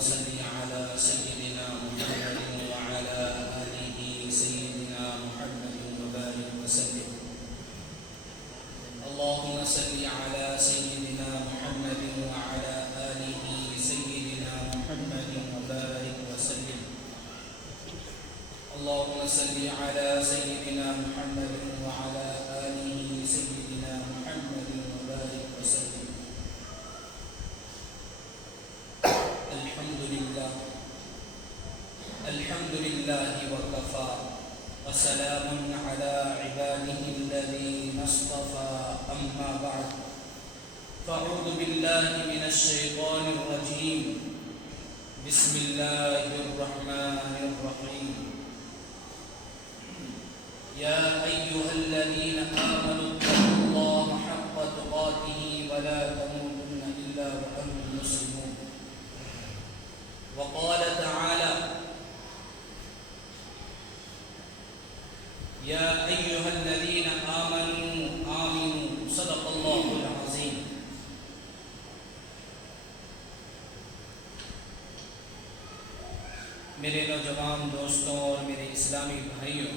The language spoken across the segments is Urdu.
صل على سيدنا محمد وعلى آله سيدنا محمد وبارك وسلم. اللهم صل على سيدنا محمد وعلى آله سيدنا محمد وبارك وسلم. اللهم صل على سيدنا محمد وعلى آله سيدنا محمد وبارك وسلم. الحمد لله وكفى وسلام على عباده الذين اصطفى. أما بعد فأعوذ بالله من الشيطان الرجيم. بسم الله الرحمن الرحيم. يا أيها الذين آمنوا اتقوا الله حق تقاته ولا تموتن إلا وأنتم مسلمون. وقال تعالى: يا أيها الذين آمنوا صدق الله العظيم. میرے نوجوان دوستوں اور میرے اسلامی بھائیوں،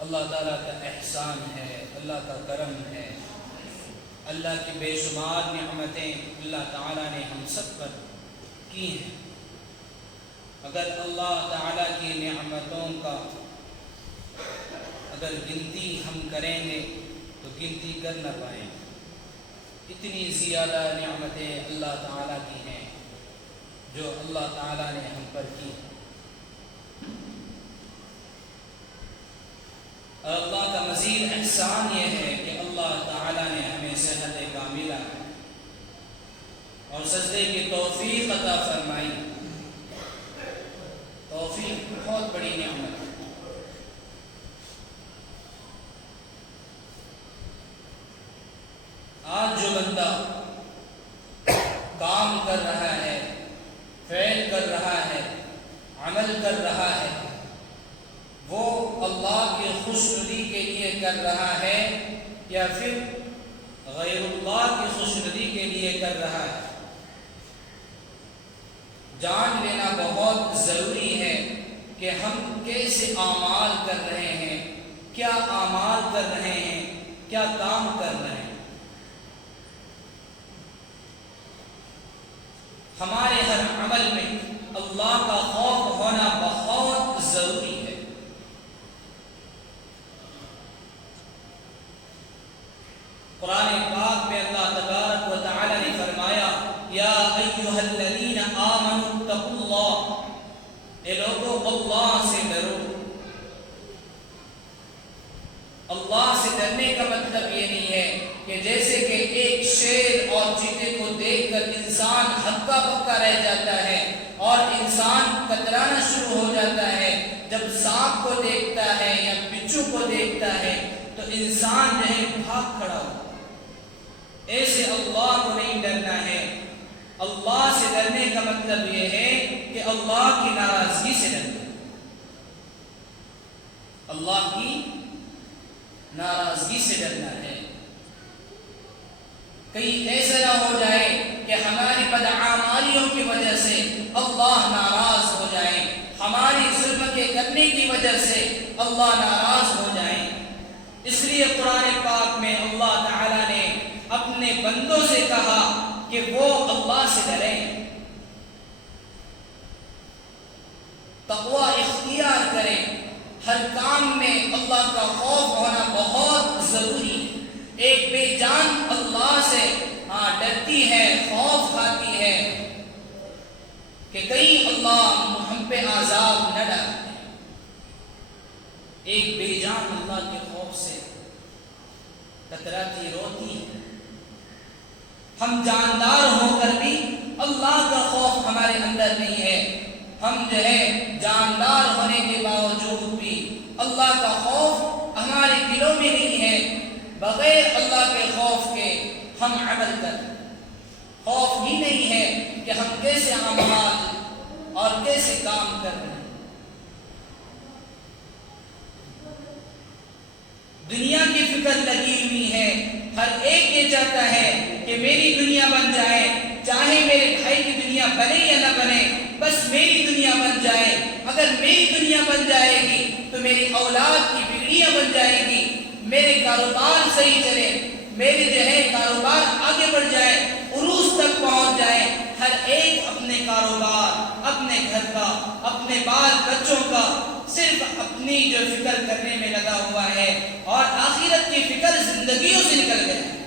اللہ تعالیٰ کا احسان ہے، اللہ کا کرم ہے، اللہ کی بے شمار نعمتیں اللہ تعالیٰ نے ہم سب پر کی ہیں. اگر اللہ تعالیٰ کی نعمتوں کا اگر گنتی ہم کریں گے تو گنتی کر نہ پائیں. اتنی زیادہ نعمتیں اللہ تعالیٰ کی ہیں جو اللہ تعالیٰ نے ہم پر کی. اور اللہ کا مزید احسان یہ ہے کہ اللہ تعالیٰ نے ہمیں صحت کاملہ اور سجدے کی توفیق عطا فرمائی. توفیق بہت بڑی نعمت ہے. آج جو بندہ کام کر رہا ہے، فعل کر رہا ہے، عمل کر رہا ہے، وہ اللہ کی خوشنودی کے لیے کر رہا ہے یا پھر غیر اللہ کی خوشنودی کے لیے کر رہا ہے. جان لینا بہت ضروری ہے کہ ہم کیسے اعمال کر رہے ہیں، کیا اعمال کر رہے ہیں، کیا کام کر رہے ہیں. ہمارے ہر عمل میں اللہ کا خوف ہونا بہت ضروری ہے. قرآن پاک میں اللہ تبارک و تعالی نے فرمایا: یا ایھا الذین آمنوا اتقوا اللہ. اے لوگو اللہ سے ڈرو. اللہ سے ڈرنے کا مطلب یہ نہیں ہے کہ جیسے کہ ایک شیر اور چیتے کو دیکھ کر انسان ہکا بکا رہ جاتا ہے اور انسان کترانا شروع ہو جاتا ہے. جب سانپ کو دیکھتا ہے یا بچھو کو دیکھتا ہے تو انسان جو ہے بھاگ کھڑا ہو. ایسے اللہ کو نہیں ڈرنا ہے. اللہ سے ڈرنے کا مطلب یہ ہے کہ اللہ کی ناراضگی سے ڈرنا. اللہ کی ناراضگی سے ڈرنا ہے. کہیں ایسا نہ ہو جائے کہ ہماری بدعمالیوں کی وجہ سے اللہ ناراض ہو جائے، ہماری ظلم کے کرنے کی وجہ سے اللہ ناراض ہو جائے. اس لیے قرآن پاک میں اللہ تعالی نے اپنے بندوں سے کہا کہ وہ اللہ سے ڈریں، تقوی اختیار کریں. ہر کام میں اللہ کا خوف ہونا بہت ضروری ہے. ایک بے جان اللہ سے ڈرتی ہے، خوف کھاتی ہے کہ کہیں اللہ ہم پہ عذاب نہ ڈالے. ایک بے جان اللہ کے خوف سے کتراتی روتی ہے. ہم جاندار ہو کر بھی اللہ کا خوف ہمارے اندر نہیں ہے. ہم جو ہے جاندار ہونے کے باوجود بھی اللہ کا خوف ہمارے دلوں میں نہیں ہے. بغیر اللہ کے خوف کے ہم عمل کریں. خوف ہی نہیں ہے کہ ہم کیسے اعمال اور کیسے کام کر رہے ہیں. دنیا کی فکر لگی ہوئی ہے. ہر ایک یہ چاہتا ہے کہ کہ میری دنیا بن جائے، چاہے میرے بھائی کی دنیا بنے یا نہ بنے، بس میری دنیا بن جائے۔ اگر میری دنیا بن جائے گی تو میری اولاد کی بگڑیاں بن جائے گی، میرے کاروبار صحیح چلے، میرے جو ہے کاروبار آگے بڑھ جائے، عروج تک پہنچ جائے۔ ہر ایک اپنے کاروبار، اپنے گھر کا، اپنے بال بچوں کا، صرف اپنی جو فکر کرنے میں لگا ہوا ہے، اور آخرت کی فکر زندگیوں سے نکل گئی ہے۔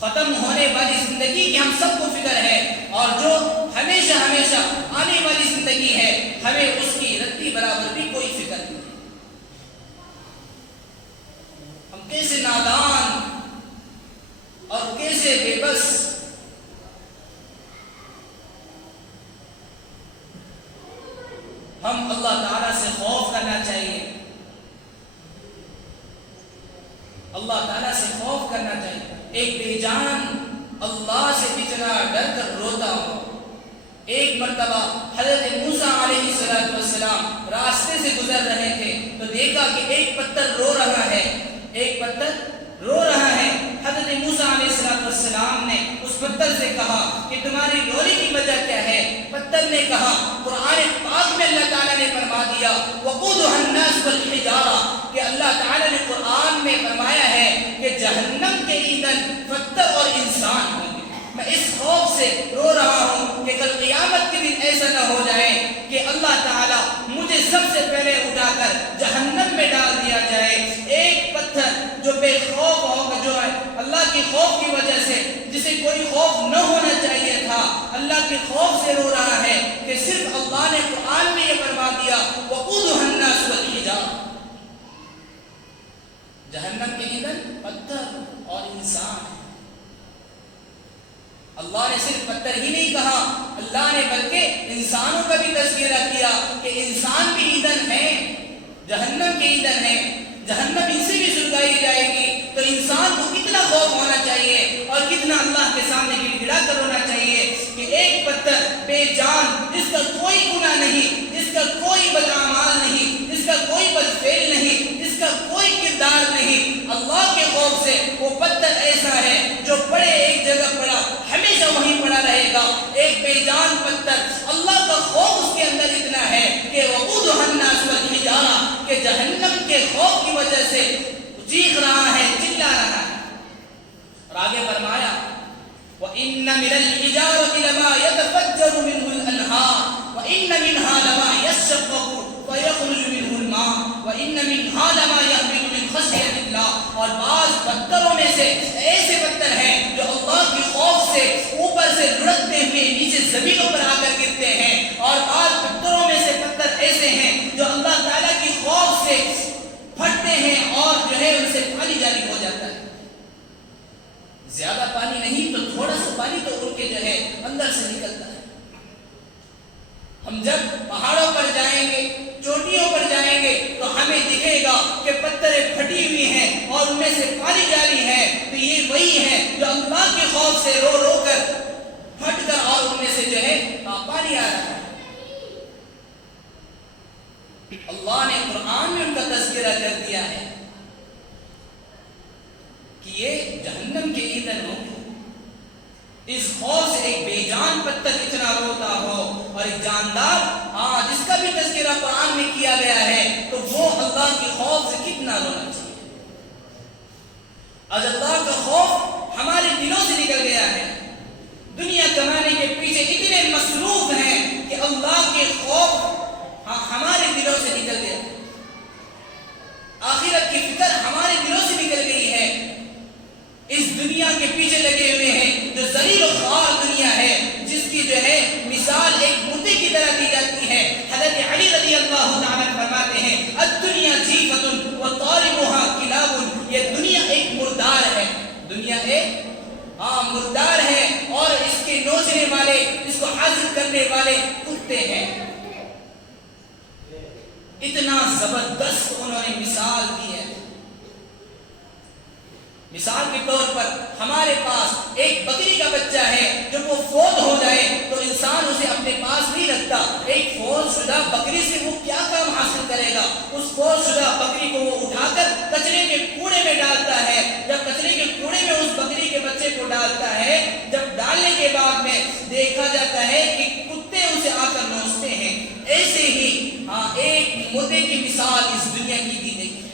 ختم ہونے والی زندگی کی ہم سب کو فکر ہے، اور جو ہمیشہ ہمیشہ آنے والی زندگی ہے ہمیں اس کی رتی برابر بھی کوئی فکر نہیں ہے۔ ہم کیسے نادان اور کیسے بے بس، ہم اللہ تعالیٰ سے خوف کرنا چاہیے، اللہ تعالیٰ سے خوف کرنا چاہیے۔ ایک بے جان اللہ سے اتنا ڈر کر روتا ہو۔ ایک مرتبہ حضرت موسیٰ علیہ السلام راستے سے گزر رہے تھے تو دیکھا کہ ایک پتھر رو رہا ہے، ایک پتھر رو رہا ہے۔ حضرت موسیٰ علیہ السلام نے اس پتھر سے کہا کہ تمہاری رونے کی وجہ کیا ہے؟ پتھر نے کہا، قرآن پاک میں اللہ تعالیٰ نے فرما دیا وَقُودُهَا النَّاسُ وَالْحِجَارَةُ، کہ اللہ تعالیٰ نے قرآن میں فرمایا ہے کہ جہنم کے ایندھن پتھر اور انسان ہوں گے۔ میں اس خوف سے رو رہا ہوں کہ کل قیامت کے دن ایسا نہ ہو جائے کہ اللہ تعالیٰ مجھے سب سے پہلے اٹھا کر جہنم میں ڈال دیا جائے۔ ایک پتھر جو بے خوف ہوگا، جو ہے اللہ کی خوف کی وجہ سے، جسے کوئی خوف نہ ہونا چاہیے تھا، اللہ کے خوف سے رو رہا ہے کہ صرف اللہ نے قرآن میں یہ فرما دیا وَقُودُهَا النَّاسُ وَالْحِجَارَةُ، جہنم کے ایندھن پتھر اور انسان ہے۔ اللہ نے صرف پتھر ہی نہیں کہا، اللہ نے بلکہ انسانوں کا بھی تذکرہ کیا کہ انسان بھی ایندھن ہے، جہنم کے ایندھن ہے، جہنم ان سے بھی سلگائی جائے گی۔ تو انسان کو کتنا خوف ہونا چاہیے اور کتنا اللہ کے سامنے گڑ گڑا کر رونا چاہیے کہ ایک پتھر بے جان، جس کا کوئی گناہ نہیں، جس کا کوئی بدعمال نہیں، جس کا کوئی بدفعل نہیں، جس کا کوئی کردار نہیں، اللہ کے خوف سے وہ پتھر ایسا ہے جو پڑے ایک جگہ پڑا ہمیشہ وہیں پڑا رہے گا۔ ایک بے جان پتھر، اللہ کا خوف اس کے اندر اتنا ہے کہ وَقُودُهَا النَّاسُ وَالْحِجَارَةُ، کہ جہنم کے خوف کی وجہ سے چیخ رہا ہے، چلا رہا ہے۔ اور آگے فرمایا وَإِنَّ مِنَ الْحِجَارَةِ لَمَا يَتَفَجَّرُ مِنْهُ الْأَنْهَارُ وَإِنَّ مِنْهَا لَمَا يَشَّقَّقُ فَيَخْرُجُ مِنْهُ الْمَاءُ وَإِنَّ مِنْهَا لَمَا يَهْبِطُ مِنْ خَشْيَةِ اللَّهِ، اور بعض پتھروں میں سے ایسے پتھر ہیں جو اللہ کے خوف سے اوپر سے لڑکتے ہوئے نیچے زمینوں پر آ کر گرتے ہیں، اور بعض پتھروں میں سے پتھر ایسے ہیں جو اللہ تعالیٰ کی خوف سے پھٹتے ہیں اور جو ہے ان سے پانی جاری ہو جاتا ہے۔ زیادہ پانی نہیں تو تھوڑا سا پانی تو ان کے جو ہے اندر سے نکلتا ہے۔ ہم جب پہاڑوں پر جائیں گے، چوٹیوں پر جائیں گے تو ہمیں دکھے گا کہ پتھریں پھٹی ہوئی ہیں اور ان میں سے پانی جاری ہے، تو یہ وہی ہے جو اللہ کے خوف سے رو رو کر پھٹ کر اور ان میں سے جو ہے پانی آ رہا ہے۔ اللہ نے قرآن میں ان کا تذکرہ کر دیا ہے کہ یہ جہنم کے ایندھن ہوں گے۔ اس خوف سے ایک بے جان پتھر اتنا روتا ہو، اور ایک جاندار جس کا بھی تذکرہ قرآن میں کیا گیا ہے، تو وہ اللہ کے خوف سے کتنا رونا چاہیے۔ آج اللہ کا خوف ہمارے دلوں سے نکل گیا ہے، دنیا کمانے کے پیچھے اتنے مصروف ہیں کہ اللہ کے خوف ہمارے دلوں سے نکل گیا، آخرت کی فکر ہمارے دلوں سے نکل گئی ہے۔ اس دنیا کے پیچھے لگے ہوئے ہیں جو ذلیل و خوار دنیا ہے، جس کی جو ہے مثال ایک مردے کی طرح دی جاتی ہے۔ حضرت علی رضی اللہ تعالیٰ فرماتے ہیں الدنیا جیفۃ وطالبها کلاب، یہ دنیا ایک مردار ہے، دنیا ایک مردار ہے، اور اس کے نوچنے والے، اس کو حاصل کرنے والے کتے ہیں۔ اتنا زبردست انہوں نے مثال دی ہے۔ مثال کے طور پر ہمارے پاس ایک بکری کا بچہ ہے، جب وہ فوت ہو جائے تو انسان اسے اپنے پاس نہیں رکھتا۔ ایک فوت شدہ بکری سے وہ کیا کام حاصل کرے گا؟ اس فوت شدہ بکری کو وہ اٹھا کر کچرے کے کوڑے میں ڈالتا ہے، جب کچرے کے کوڑے ڈالنے کے بعد میں دیکھا جاتا ہے کہ کتے اسے آ کر نوچتے ہیں. ایسے ہی ایک مردے کی مثال اس دنیا کی دی گئی ہے.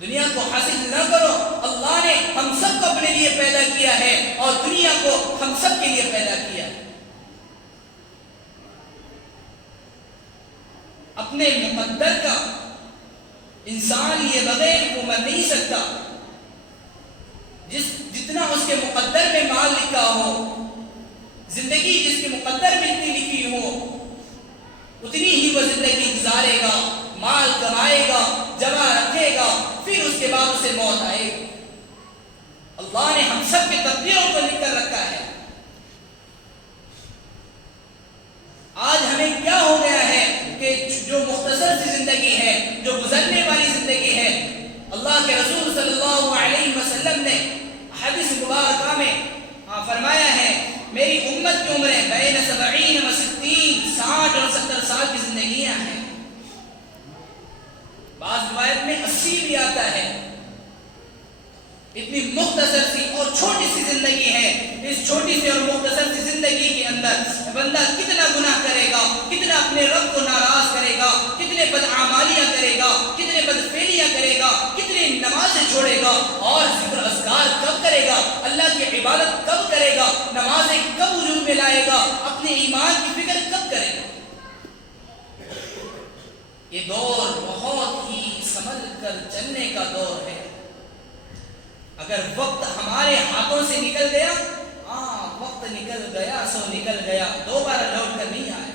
دنیا کو حاصل نہ کرو. اللہ نے ہم سب کو اپنے لیے پیدا کیا ہے اور دنیا کو ہم سب کے لیے پیدا کیا ہے. اپنے مقدر کا انسان یہ بغیر کو مر نہیں سکتا. جتنا اس کے مقدر میں مال لکھا ہو، زندگی جس کے مقدر میں لکھی ہو، اتنی ہی وہ زندگی گزارے گا، مال کمائے گا، جمع رکھے گا، پھر اس کے بعد اسے موت آئے گی. اللہ نے ہم سب کے تقدیروں کو لکھ کر رکھا ہے. آج ہمیں کیا ہو گیا ہے کہ جو مختصر سی زندگی ہے، جو گزرنے والی زندگی ہے، اللہ کے رسول صلی اللہ علیہ وسلم نے حدیث مبارکہ میں فرمایا ہے میری امت کی عمریں بین 70 و 60 60 اور 70 سال کی زندگیاں ہیں. بعض روایت میں 80 بھی آتا ہے. اتنی مختصر سی اور چھوٹی سی زندگی ہے. اس چھوٹی سی اور مختصر سی زندگی کے اندر بندہ کتنا گناہ کرے گا، کتنا اپنے رب کو ناراض کرے گا، کتنے بدعمالیاں کرے گا، کتنے بدفعلیاں کرے گا، کتنی نمازیں چھوڑے گا، اور ذکر اذکار کب کرے گا، اللہ کی عبادت کب کرے گا، نمازیں کب وجود میں لائے گا، اپنے ایمان کی فکر کب کرے گا. یہ دور بہت ہی سنبھل کر چلنے کا دور ہے. اگر وقت ہمارے ہاتھوں سے نکل گیا، وقت نکل گیا سو نکل گیا، دوبارہ لوٹ کر نہیں آئے.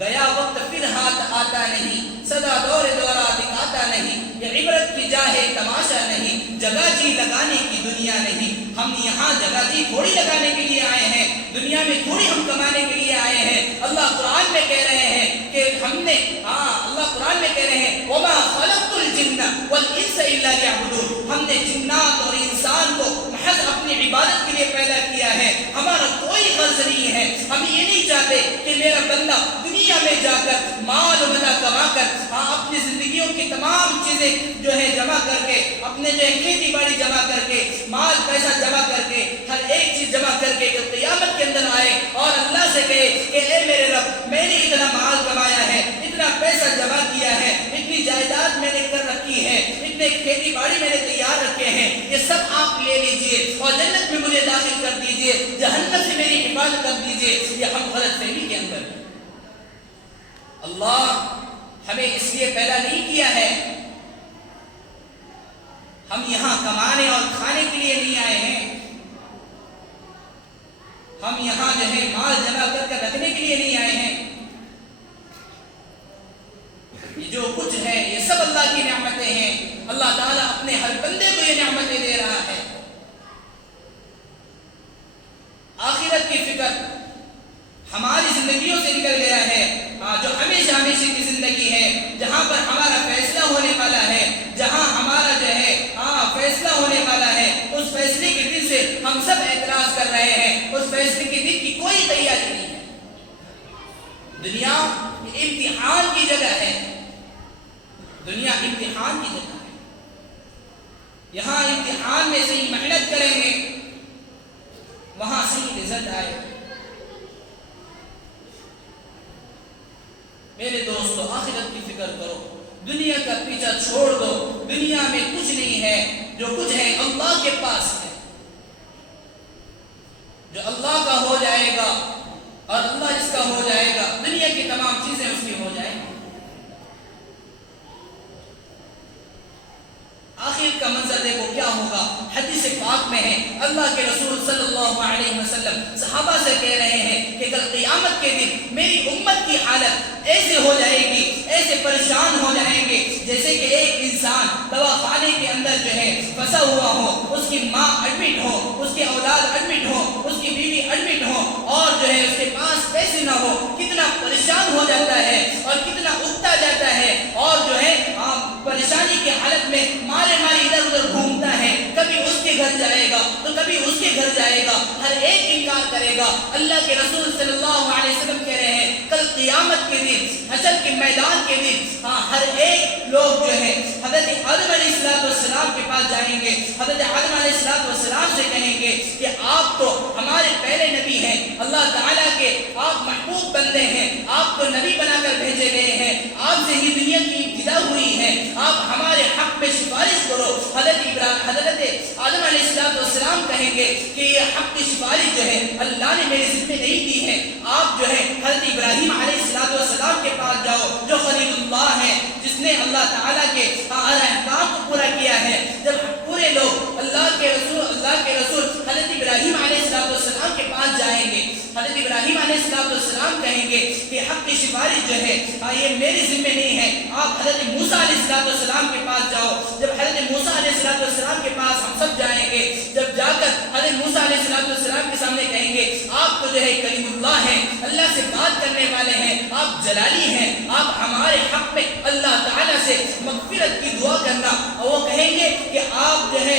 گیا وقت پھر ہاتھ آتا نہیں، سدا دور دورہ دکھاتا نہیں. یہ عبرت کی جا ہے تماشا نہیں، جگہ جی لگانے کی دنیا نہیں. ہم یہاں جگہ جی تھوڑی لگانے کے لیے آئے ہیں، دنیا میں تھوڑی ہم کمانے کے لیے آئے ہیں. اللہ قرآن میں کہہ رہے ہیں کہ ہم نے اللہ قرآن میں کہہ رہے ہیں وَمَا خَلَقْتُ الْجِنَّ وَالْإِنسَ إِلَّا لِيَعْبُدُونَ. ہم نے جنات اور انسان کو محض اپنی عبادت کے لیے پیدا کیا ہے. ہمارا کوئی غرض نہیں ہے. ہم یہ نہیں چاہتے کہ میرا بندہ دنیا میں جا کر مال و متا کما کر اپنی زندگیوں کی تمام چیزیں جو ہے جمع کر کے، اپنے جو ہے کھیتی باڑی جمع کر کے، مال پیسہ جمع کر کے، ہر ایک چیز جمع کر کے جو قیامت کے اندر آئے اور اللہ سے کہے کہ اے میرے رب میں نے اتنا مال کمایا ہے، اتنا پیسہ جمع کیا ہے، اتنی جائیداد میں نے کر رکھی ہے، اتنے کھیتی باڑی میں نے تیار رکھے ہیں، یہ سب آپ لے لیجئے اور جنت میں مجھے داخل کر دیجئے، جہنم سے میری حفاظت کر دیجئے. یہ ہم غلط فہمی کے اندر ہیں. اللہ ہمیں اس لیے پیدا نہیں کیا ہے. ہم یہاں کمانے اور کھانے کے لیے نہیں آئے ہیں. ہم یہاں جو ہے مال جمع کر کے رکھنے کے لیے نہیں آئے ہیں. یہ جو کچھ ہے یہ سب اللہ کی نعمتیں ہیں. اللہ تعالیٰ اپنے ہر بندے کو یہ نعمتیں دے رہا ہے. آخرت کی فکر ہماری زندگیوں سے نکل گیا ہے. جو ہمیشہ ہمیشہ کی زندگی ہے، جہاں پر ہمارا فیصلہ ہونے والا ہے، جہاں ہمارا جو ہے فیصلہ ہونے والا ہے، اس فیصلے کے دن سے ہم سب اعتراض کر رہے ہیں. اس فیصلے کے دن کی کوئی تیاری نہیں ہے. دنیا امتحان کی جگہ ہے. دنیا امتحان کی جگہ ہے. یہاں امتحان میں صحیح محنت کریں گے، وہاں صحیح رزلٹ آئے گا. میرے دوستو آخرت کی فکر کرو. دنیا کا پیچھا چھوڑ دو. دنیا میں کچھ نہیں ہے. جو کچھ ہے اللہ کے پاس ہے. جو اللہ کا ہو جائے گا اور اللہ جس کا ہو جائے گا، دنیا کی تمام چیزیں اس کی ہو جائیں گی. آخر کا منظر دیکھو کیا ہوگا. حدیث پاک میں ہے اللہ کے رسول صلی اللہ علیہ وسلم صحابہ سے کہہ رہے ہیں کہ کل قیامت کے دن میری امت کی حالت ایسے ہو جائے گی، ایسے پریشان ہو جائیں گے جیسے کہ ایک انسان دواخانے کے اندر جو ہے پھنسا ہوا ہو، اس کی ماں ایڈمٹ ہو، اس کے اولاد ایڈمٹ ہو، اس کی بیوی ایڈمٹ ہو، اور جو ہے اس کے پاس پیسے نہ ہو. کتنا پریشان ہو جاتا ہے اور کتنا اگتا جاتا ہے، اور جو ہے پریشانی کی حالت میں مارے ادھر ادھر گھومتا ہے. کبھی اس کے گھر جائے گا تو کبھی اس کے گھر جائے گا. ہر ایک انکار کرے گا. اللہ کے رسول صلی اللہ علیہ وسلم کہہ رہے ہیں کل قیامت کے دن، حشر کے میدان کے دن، ہر ایک لوگ جو ہے حضرت آدم علیہ السلام کے پاس جائیں گے. حضرت آدم علیہ السلام سے نبی بنا کر بھیجے گئے ہیں، آپ سے ہی دنیا کی ابتدا ہوئی ہے، آپ ہمارے حق میں سفارش کرو۔ حضرت آدم علیہ السلام کہیں گے کہ یہ حق کی سفارش جو ہے اللہ نے میرے ذمہ نہیں دی ہے، آپ جو ہے حضرت ابراہیم علیہ السلام کے پاس جاؤ جو خلیل اللہ ہے، جس نے اللہ تعالیٰ کے احکام کو پورا کیا ہے۔ جب پورے لوگ اللہ کے رسول حضرت ابراہیم علیہ السلام کے پاس جائیں گے، حضرت ابراہیم علیہ السلام کہیں گے کہ حق کی سفارش جو ہے یہ میرے ذمہ نہیں ہے، آپ حضرت موسیٰ علیہ السلام کے پاس جاؤ۔ جب حضرت موسیٰ علیہ السلام کے پاس ہم سب جائیں گے، جب جا کر حضرت موسیٰ علیہ السلام کے سامنے کہیں گے آپ تو جو ہے کلیم اللہ ہیں، اللہ سے بات کرنے والے ہیں، آپ جلالی ہیں، آپ ہمارے حق میں اللہ تعالیٰ سے مغفرت کی دعا کرنا، اور وہ کہیں گے کہ آپ جو ہے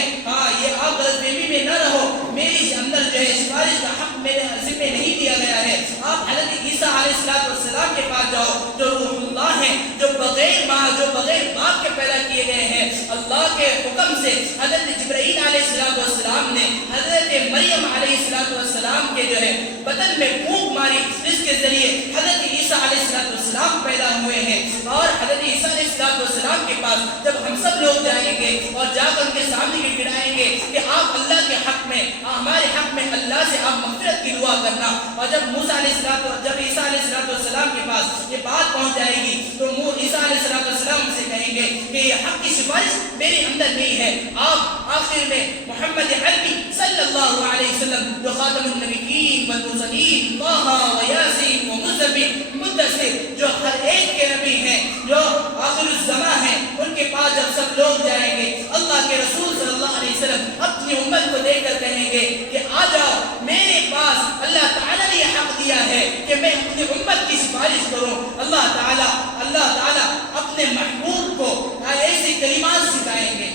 یہ آپ غلط فہمی میں نہ رہو، میری اندر جو ہے سفارش کا حق میرے ذمہ نہیں دیا گیا ہے۔ آپ حضرت عیسیٰ علیہ السلام کے پاس جاؤ جو روح اللہ ہیں، جو بغیر ماں جو بغیر باپ کے پیدا کیے گئے ہیں، اللہ کے حکم سے حضرت جبرائیل علیہ السلام نے حضرت مریم علیہ السلام کے جو ہے بدن میں پھونک ماری، جس کے ذریعے حضرت عیسیٰ علیہ السلام پیدا ہوئے ہیں۔ اور حضرت عیسیٰ علیہ السلام کے پاس جب ہم سب لوگ جائیں گے اور جا کر ان کے سامنے گڑگڑائیں گے کہ آپ اللہ کے حق میں ہمارے حق میں اللہ سے آپ مغفرت کی دعا کرنا، اور جب عیسیٰ علیہ السلام کے پاس یہ بات پہنچ جائے گی تو عیسیٰ علیہ السلام سے کہیں گے کہ یہ حق کی سفارش میرے اندر نہیں ہے، آپ آخر میں محمد عربی صلی اللہ علیہ وسلم جو خاتم النبیین والمرسلین طٰہٰ و یاسین و مدثر جو ہر ایک کے نبی ہیں، جو آخر الزمان ہیں، ان کے پاس جب سب لوگ جائیں گے اللہ کے رسول صلی اللہ علیہ وسلم اپنی امت کو دیکھ کر کہیں گے کہ آ جاؤ میرے پاس، اللہ تعالیٰ نے یہ حق دیا ہے کہ میں اپنی امت کی سفارش کروں۔ اللہ تعالیٰ اپنے محبوب کو ایسی کلمات سکھائیں گے،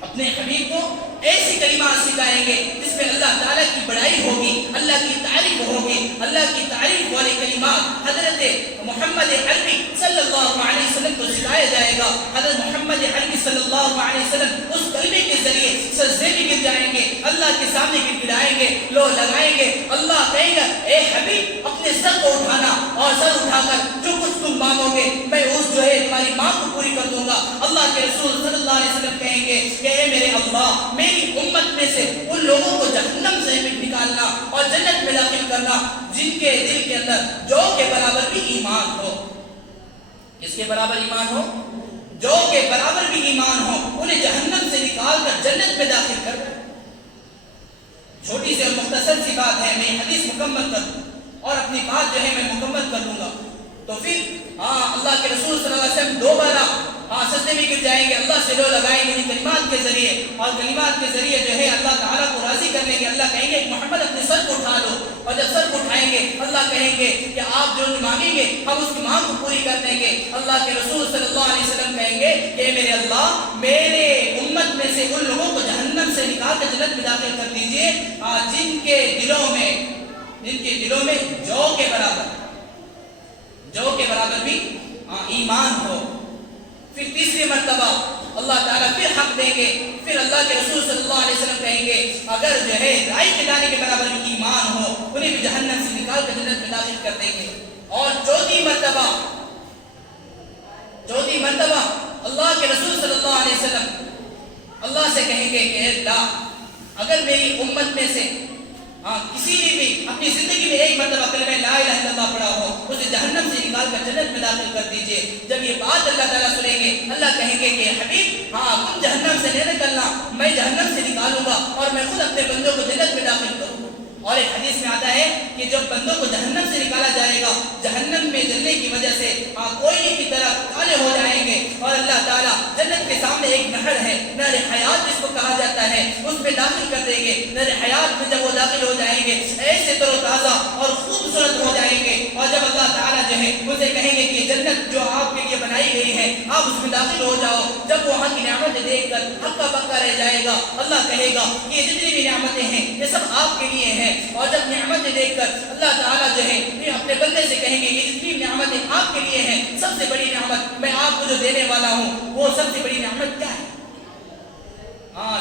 اپنے حبیب کو ایسی کلمات سکھائیں گے جس میں اللہ تعالیٰ کی بڑائی ہوگی، اللہ کی تعریف ہوگی، اللہ کی تعریف والی کلمات حضرت محمد عربی صلی اللہ علیہ وسلم کو سکھایا جائے گا۔ حضرت محمد عربی صلی اللہ علیہ وسلم اس کلمے کے ذریعے سجدے میں گر جائیں گے، اللہ کے سامنے گڑگڑائیں گے، لو لگائیں گے، اللہ کہے گا اے حبیب اپنے سر کو اٹھانا، اور سر اٹھا کر جو کچھ تم مانگو گے میں اس جو ہے تمہاری مانگ کو پوری کر دوں گا۔ اللہ کے رسول صلی اللہ علیہ وسلم کہیں گے کہ اے میرے اللہ میری امت میں سے ان لوگوں کو جہنم سے نکالنا اور جنت میں داخل کرنا جن کے دل کے اندر جو کے برابر بھی ایمان ہو۔ کس کے برابر ایمان ہو؟ جو کے برابر بھی ایمان ہو، انہیں جہنم سے نکال کر جنت میں داخل کر۔ چھوٹی سی اور مختصر سی بات ہے، میں حدیث مکمل کر دوں اور اپنی بات جو ہے میں مکمل کر دوں گا تو پھر اللہ کے رسول صلی اللہ علیہ وسلم دوبارہ سجدے میں گر جائیں گے، اللہ سے لو لگائیں گے کلمات کے ذریعے، اور کلمات کے ذریعے جو ہے اللہ تعالیٰ کو راضی کر لیں گے۔ اللہ کہیں گے محمد اپنے سر کو اٹھا لو، اور جب سر کو اٹھائیں گے اللہ کہیں گے کہ آپ جو مانگیں گے ہم اس کی مانگ کو پوری کر دیں گے۔ اللہ کے رسول صلی اللہ علیہ وسلم کہیں گے کہ میرے اللہ میرے امت میں سے ان لوگوں کو جہنم سے نکال کر جنت میں داخل کر دیجئے جن کے دلوں میں جو کے برابر بھی ایمان ہو۔ پھر تیسری مرتبہ اللہ تعالیٰ پھر حق دیں گے، پھر اللہ کے رسول صلی اللہ علیہ وسلم کہیں گے اگر جو ہے رائی کے دانے کے برابر بھی ایمان ہو انہیں بھی جہنم سے نکال کر جنت میں داخل کر دیں گے۔ اور چوتھی مرتبہ اللہ کے رسول صلی اللہ علیہ وسلم اللہ سے کہیں گے کہ اے اللہ اگر میری امت میں سے کسی نے بھی اپنی زندگی میں ایک مرتبہ کلمہ لا الہ الا اللہ پڑھا ہو اسے جہنم سے نکال کر جنت میں داخل کر دیجئے۔ جب یہ بات اللہ تعالیٰ سنیں گے اللہ کہیں گے کہ حبیب تم جہنم سے نہیں نکلنا، میں جہنم سے نکالوں گا اور میں خود اپنے بندوں کو جنت میں داخل کروں گا۔ اور ایک حدیث میں آتا ہے کہ جب بندوں کو جہنم سے نکالا جائے گا جہنم میں جلنے کی وجہ سے کوئلے کی طرح کالے ہو جائیں گے، اور اللہ تعالیٰ جنت کے سامنے ایک نہر ہے نہر حیات جس کو کہا جاتا ہے اس میں داخل کر دیں گے۔ نہر حیات میں جب وہ داخل ہو جائیں گے ایسے تر و تازہ اور خوبصورت ہو جائیں گے، اور جب اللہ تعالیٰ جو ہے مجھے کہیں گے کہ جنت جو آپ کے لیے بنائی گئی ہے آپ اس میں داخل ہو جاؤ، جب وہاں کی نعمتیں دیکھ کر ہکا بکا رہ جائے گا۔ اللہ کہے گا کہ یہ جتنی بھی نعمتیں ہیں یہ سب آپ کے لیے ہیں، اور جب نعمتیں دیکھ کر اللہ تعالیٰ جو ہے اپنے بندے سے کہیں گے یہ جتنی نعمتیں آپ کے لیے ہیں سب سے بڑی نعمت میں آپ کو جو دینے والا ہوں وہ سب سے بڑی نعمت کیا ہے؟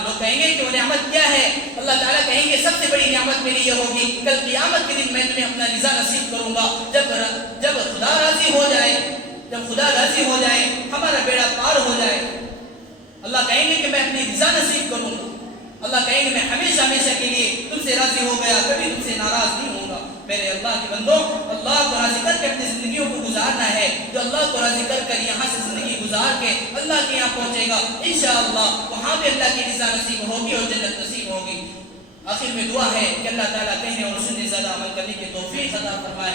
لوگ کہیں گے کہ وہ نعمت کیا ہے؟ اللہ تعالیٰ کہیں گے سب سے بڑی نعمت میری یہ ہوگی کل قیامت کے دن میں تمہیں اپنا رضا نصیب کروں گا. جب خدا راضی ہو جائے، جب خدا راضی ہو جائے، ہمارا بیڑا پار ہو جائے، اللہ کہیں گے کہ میں اپنی رضا نصیب کروں گا. اللہ کہیں گے میں ہمیشہ ہمیشہ کے لیے تم سے راضی ہو گیا، کبھی تم سے ناراض نہیں ہوں گا. میرے اللہ کے بندوں، اللہ کو راضی کر کے اپنی زندگیوں کو گزارنا ہے. جو اللہ کو راضی کر کر یہاں سے زندگی گزار کے اللہ کے یہاں پہنچے گا، انشاءاللہ وہاں پہ اللہ کی رضا نصیب ہوگی اور جنت نصیب ہوگی. آخر میں دعا ہے کہ اللہ تعالیٰ کہنے اور سننے زیادہ عمل کرنے کی توفیق عطا فرمائے.